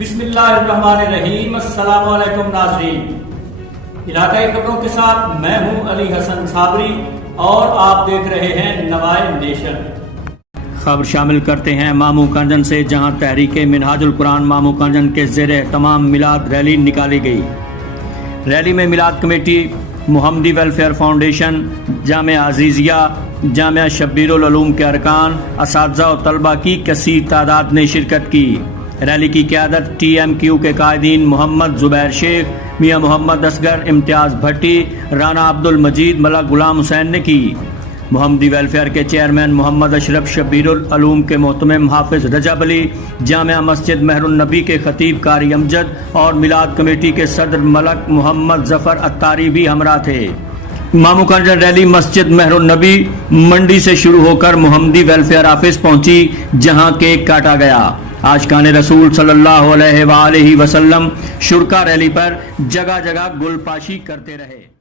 بسم اللہ الرحمن الرحیم۔ السلام علیکم ناظرین، علاقائی خبروں کے ساتھ میں ہوں علی حسن صابری اور آپ دیکھ رہے ہیں نوائے نیشن۔ خبر شامل کرتے ہیں مامو کنجن سے، جہاں تحریک منہاج القرآن مامو کنجن کے زیر اہتمام میلاد ریلی نکالی گئی۔ ریلی میں میلاد کمیٹی، محمدی ویلفیئر فاؤنڈیشن، جامعہ عزیزیہ، جامعہ شبیر العلوم کے ارکان، اساتذہ و طلبہ کی کثیر تعداد نے شرکت کی۔ ریلی کی قیادت ٹی ایم کیو کے قائدین محمد زبیر شیخ، میاں محمد اصغر، امتیاز بھٹی، رانا عبد المجید، ملک غلام حسین نے کی۔ محمدی ویلفیئر کے چیئرمین محمد اشرف، شبیر العلوم کے محتمم حافظ رجب علی، جامعہ مسجد مہر النبی کے خطیب قاری امجد اور میلاد کمیٹی کے صدر ملک محمد ظفر اتاری بھی ہمراہ تھے۔ مامو کنجن ریلی مسجد مہر النبی منڈی سے شروع ہو کر محمدی ویلفیئر آفس پہنچی، جہاں کیک کاٹا گیا۔ عاشقان رسول صلی اللہ علیہ وآلہ وسلم شرکا ریلی پر جگہ جگہ گل پاشی کرتے رہے۔